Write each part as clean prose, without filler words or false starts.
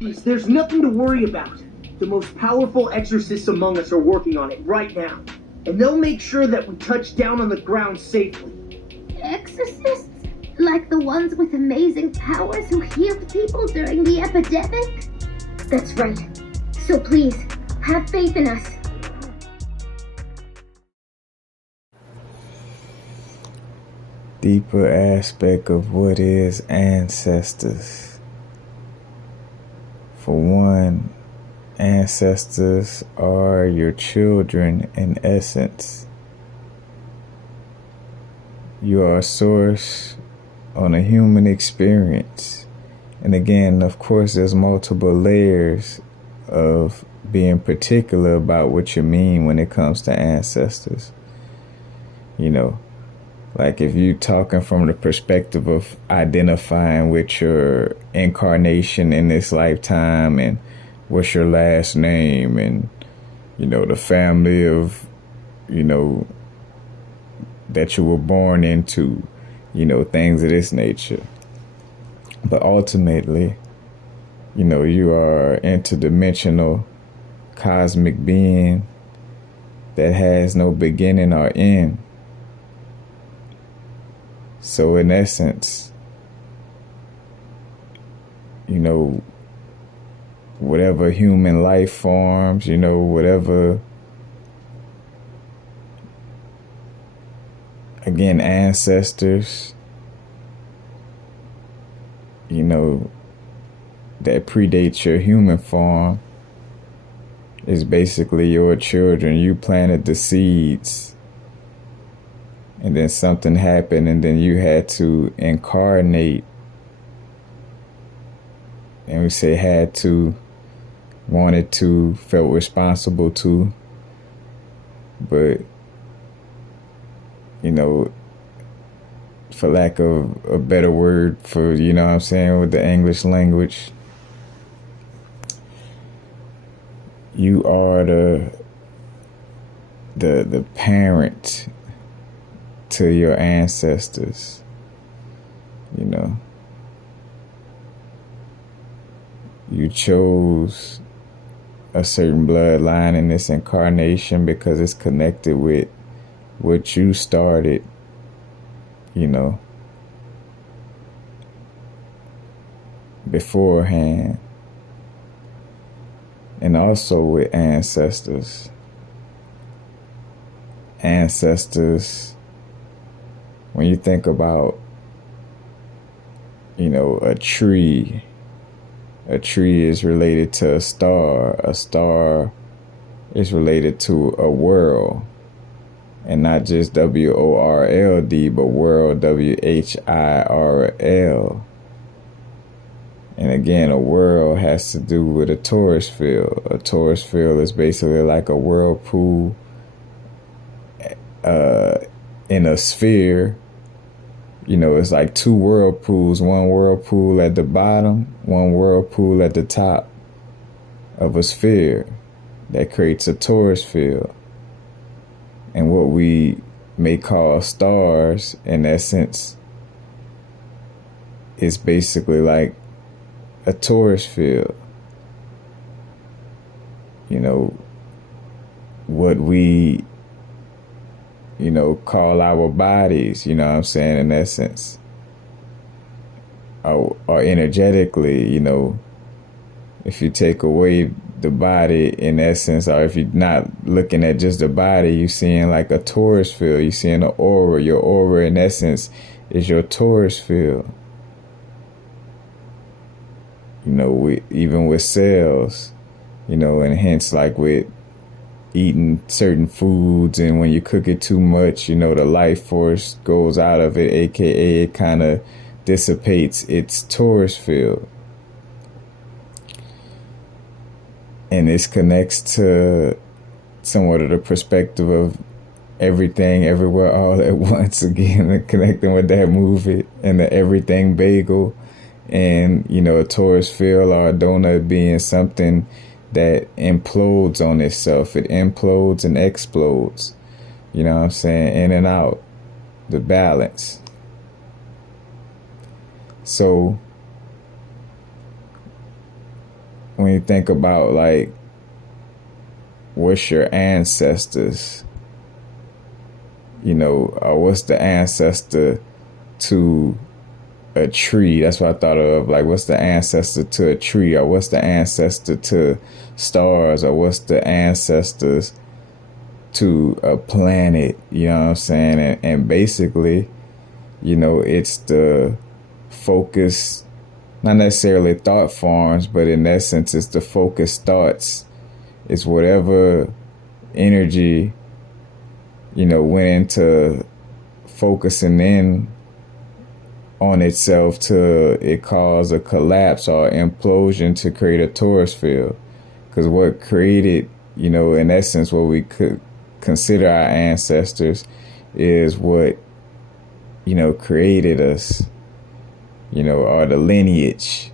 There's nothing to worry about. The most powerful exorcists among us are working on it right now. And they'll make sure that we touch down on the ground safely. Exorcists? Like the ones with amazing powers who healed people during the epidemic? That's right. So please, have faith in us. Deeper aspect of what is ancestors. For one, ancestors are your children in essence. You are a source on a human experience. And again, of course, there's multiple layers of being particular about what you mean when it comes to ancestors. You know, like if you're talking from the perspective of identifying with your incarnation in this lifetime and what's your last name and, you know, the family of, you know, that you were born into, you know, things of this nature. But ultimately, you know, you are interdimensional cosmic being that has no beginning or end. So in essence, you know, whatever human life forms, you know, whatever, again, ancestors, you know, that predates your human form is basically your children. You planted the seeds. And then something happened, and then you had to incarnate. And we say had to, wanted to, felt responsible to. But, you know, for lack of a better word for, you know what I'm saying, with the English language, you are the parent to your ancestors, you know. You chose a certain bloodline in this incarnation because it's connected with what you started, you know, beforehand. And also with ancestors. Ancestors, when you think about, you know, a tree is related to a star is related to a world, and not just WORLD, but world, WHIRL. And again, a world has to do with a torus field. A torus field is basically like a whirlpool in a sphere. You know, it's like two whirlpools, one whirlpool at the bottom, one whirlpool at the top of a sphere that creates a torus field. And what we may call stars, in essence, is basically like a torus field. You know, what we, you know, call our bodies, you know what I'm saying, in essence, or energetically, you know, if you take away the body, in essence, or if you're not looking at just the body, you're seeing like a torus field, you're seeing an aura. Your aura, in essence, is your torus field. You know, even with cells, you know, and hence like with eating certain foods, and when you cook it too much, you know, the life force goes out of it, aka it kind of dissipates its torus field. And this connects to somewhat of the perspective of everything, everywhere, all at once, again, connecting with that movie and the everything bagel, and, you know, a torus field or a donut being something that implodes on itself. It implodes and explodes, you know what I'm saying, in and out, the balance. So when you think about like what's your ancestors, what's the ancestor to a tree? That's what I thought of. Like, what's the ancestor to a tree, or what's the ancestor to stars, or what's the ancestors to a planet? You know what I'm saying? And basically, it's the focus, not necessarily thought forms, but in essence, it's the focused thoughts. It's whatever energy, went into focusing in on itself till it caused a collapse or implosion to create a torus field. Because what created, in essence, what we could consider our ancestors is what, created us, or the lineage,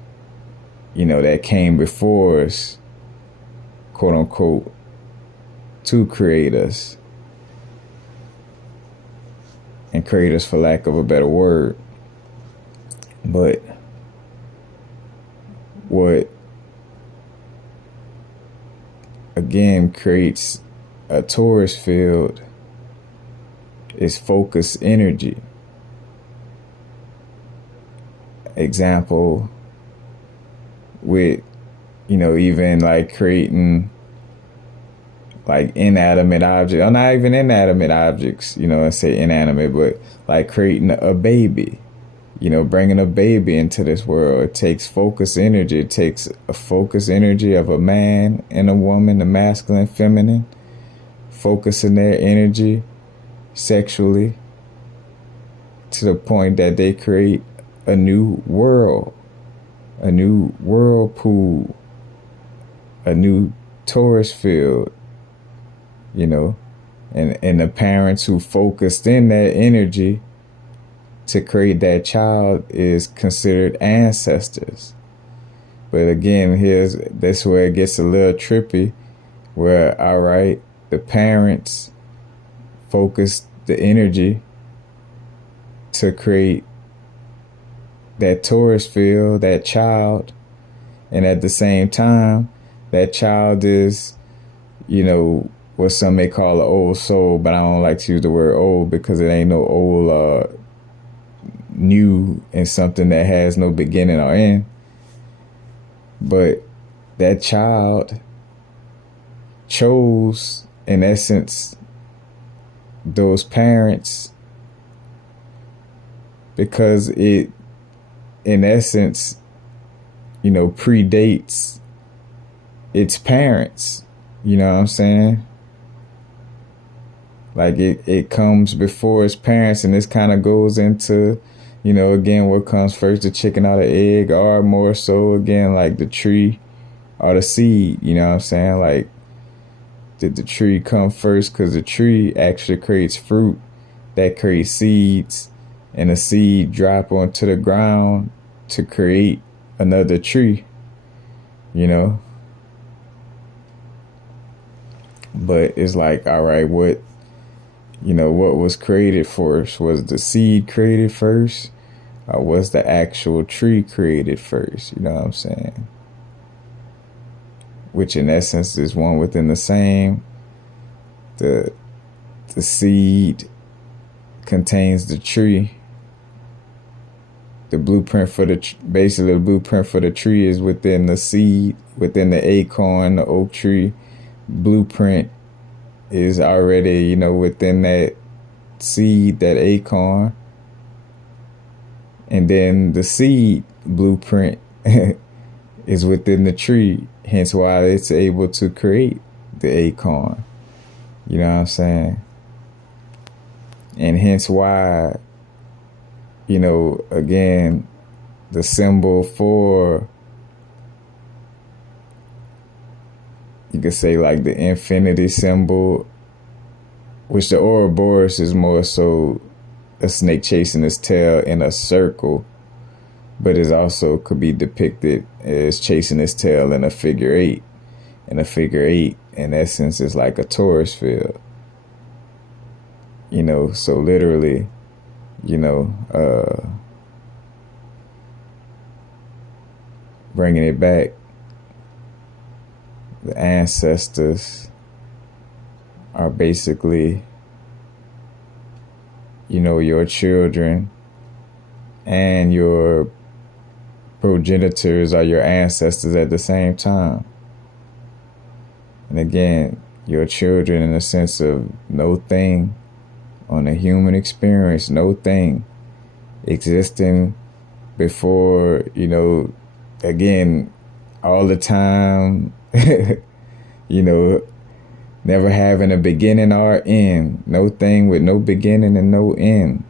that came before us, quote unquote, to create us. And create us, for lack of a better word. But what again creates a torus field is focused energy. Example with, even like creating like inanimate objects, or not even inanimate objects, I say inanimate, but like creating a baby. Bringing a baby into this world, it takes focus energy. It takes a focus energy of a man and a woman, the masculine, feminine, focusing their energy sexually to the point that they create a new world, a new whirlpool, a new torus field, and the parents who focused in that energy to create that child is considered ancestors. But again, that's where it gets a little trippy, where, all right, the parents focused the energy to create that torus field, that child, and at the same time, that child is, what some may call an old soul, but I don't like to use the word old because it ain't no old new and something that has no beginning or end. But that child chose, in essence, those parents because it, in essence, predates its parents. You know what I'm saying? Like it comes before its parents, and this kind of goes into, again, what comes first, the chicken or the egg, or more so, again, like the tree or the seed. You know what I'm saying? Like, did the tree come first? Because the tree actually creates fruit that creates seeds, and the seed drop onto the ground to create another tree, But it's like, all right, what was created first? Was the seed created first? Or was the actual tree created first? You know what I'm saying? Which in essence is one within the same. The seed contains the tree. The blueprint for basically the blueprint for the tree is within the seed, within the acorn, the oak tree. Blueprint is already, within that seed, that acorn. And then the seed blueprint is within the tree, hence why it's able to create the acorn. You know what I'm saying? And hence why, again, the symbol for, you could say like the infinity symbol, which the Ouroboros is more so a snake chasing its tail in a circle, but it also could be depicted as chasing its tail in a figure eight. And a figure eight, in essence, is like a torus field. So literally, bringing it back, the ancestors are basically, your children, and your progenitors are your ancestors at the same time. And again, your children in the sense of no thing on a human experience, no thing existing before, again, all the time, never having a beginning or end, no thing with no beginning and no end,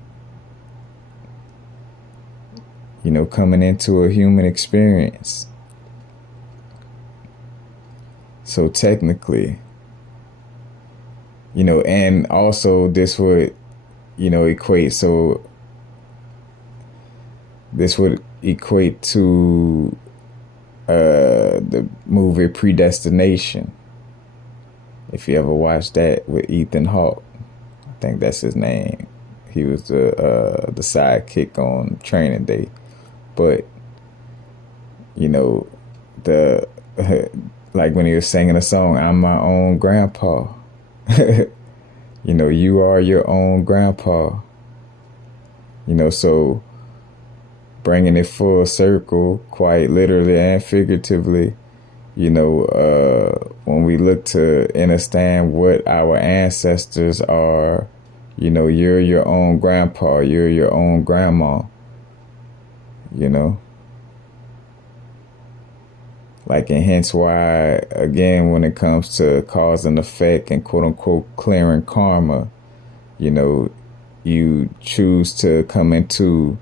coming into a human experience. So technically, and also this would, equate. So this would equate to the movie Predestination. If you ever watched that with Ethan Hawke, I think that's his name. He was the sidekick on Training Day. But, the like when he was singing a song, I'm my own grandpa. You are your own grandpa. So bringing it full circle, quite literally and figuratively, when we look to understand what our ancestors are, you're your own grandpa, you're your own grandma, Like, and hence why, again, when it comes to cause and effect and quote unquote clearing karma, you choose to come into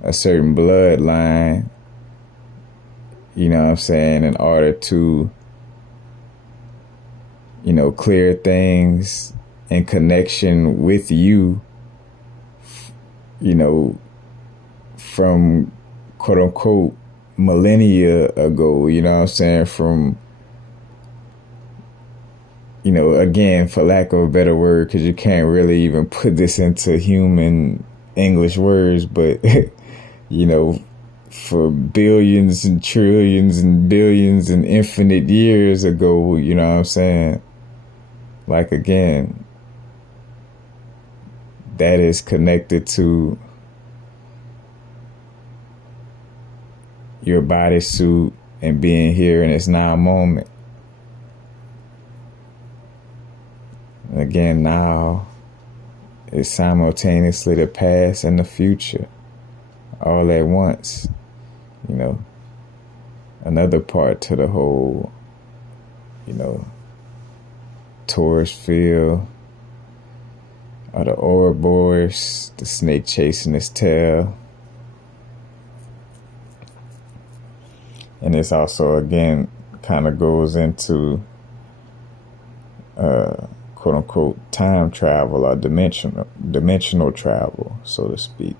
a certain bloodline, in order to, clear things in connection with you, from quote unquote millennia ago, from, again, for lack of a better word, because you can't really even put this into human English words, but, for billions and trillions and billions and infinite years ago, like, again, that is connected to your bodysuit and being here in this now moment. And again, now is simultaneously the past and the future, all at once. Another part to the whole, tourist field, or the Ouroboros, the snake chasing its tail. And this also, again, kind of goes into quote unquote time travel or dimensional travel, so to speak,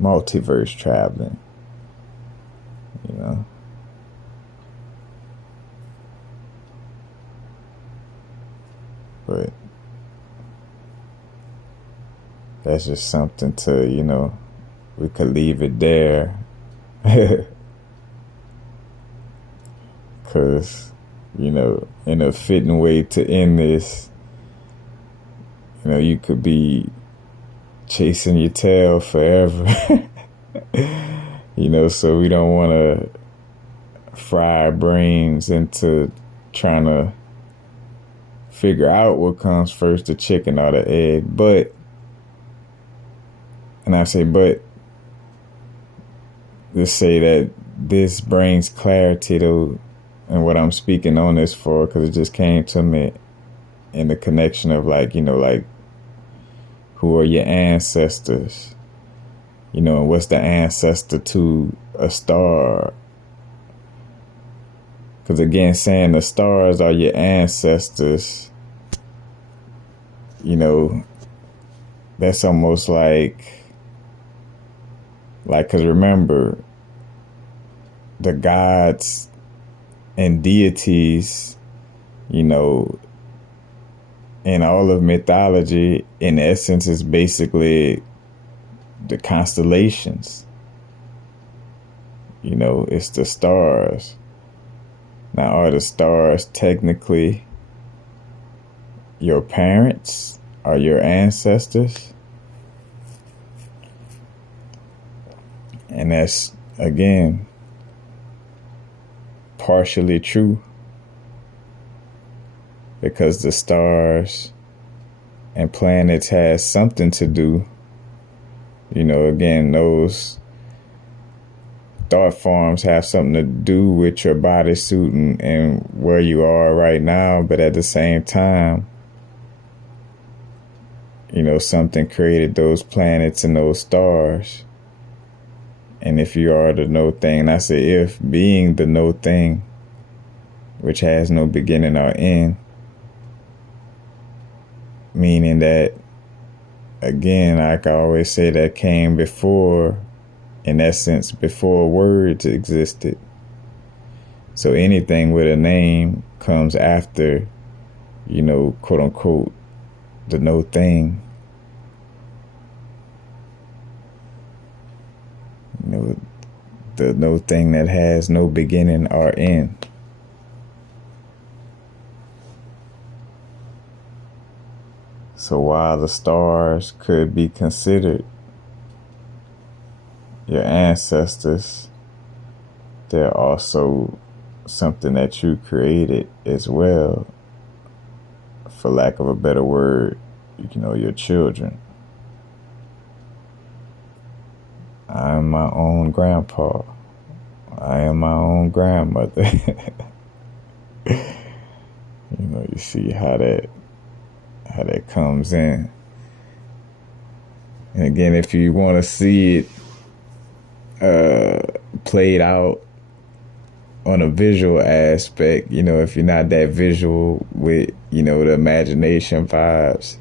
multiverse traveling, But that's just something to, we could leave it there. Because, in a fitting way to end this, you could be chasing your tail forever. So we don't want to fry our brains into trying to figure out what comes first, the chicken or the egg. But let's say that this brings clarity to, and what I'm speaking on this for, because it just came to me in the connection of who are your ancestors, and what's the ancestor to a star? Because again, saying the stars are your ancestors, that's almost because remember, the gods and deities, in all of mythology, in essence, is basically the constellations. It's the stars. Now, are the stars technically your parents or your ancestors? And that's, again, partially true, because the stars and planets has something to do. Again, those thought forms have something to do with your bodysuit and where you are right now. But at the same time, something created those planets and those stars. And if you are the no thing, and I say if, being the no thing, which has no beginning or end, meaning that, again, like I always say, that came before, in essence, before words existed. So anything with a name comes after, quote unquote, the no thing. The no thing that has no beginning or end. So while the stars could be considered your ancestors, they're also something that you created as well, for lack of a better word, your children. I am my own grandpa. I am my own grandmother. You see how that comes in. And again, if you want to see it played out on a visual aspect, if you're not that visual with, the imagination vibes,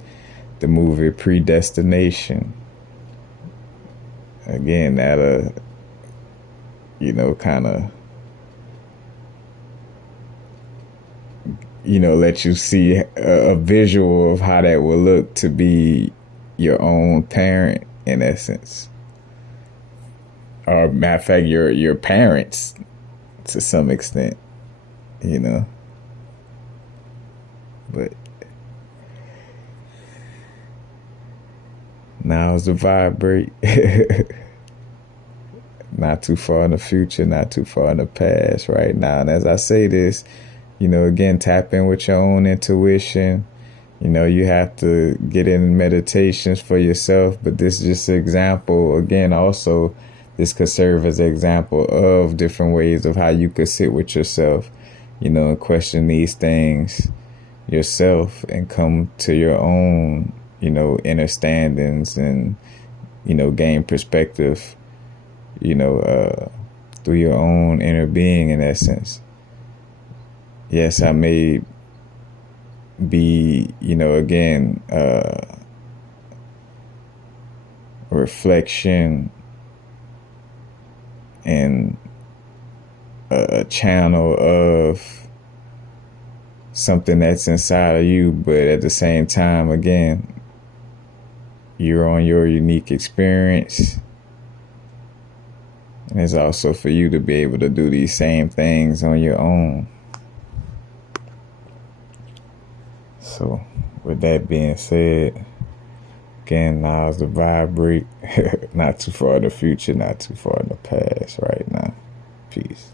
the movie Predestination. Again, that'll, kind of, let you see a visual of how that will look to be your own parent, in essence. Or, matter of fact, your parents, to some extent, But now's the vibrate. Not too far in the future, not too far in the past right now. And as I say this, again, tap in with your own intuition. You have to get in meditations for yourself. But this is just an example. Again, also, this could serve as an example of different ways of how you could sit with yourself, and question these things yourself and come to your own, understandings and, gain perspective, through your own inner being, in essence. Yes, I may be, again, reflection and a channel of something that's inside of you, but at the same time, again, you're on your unique experience. And it's also for you to be able to do these same things on your own. So, with that being said, again, now's the vibrate. Not too far in the future, not too far in the past right now. Peace.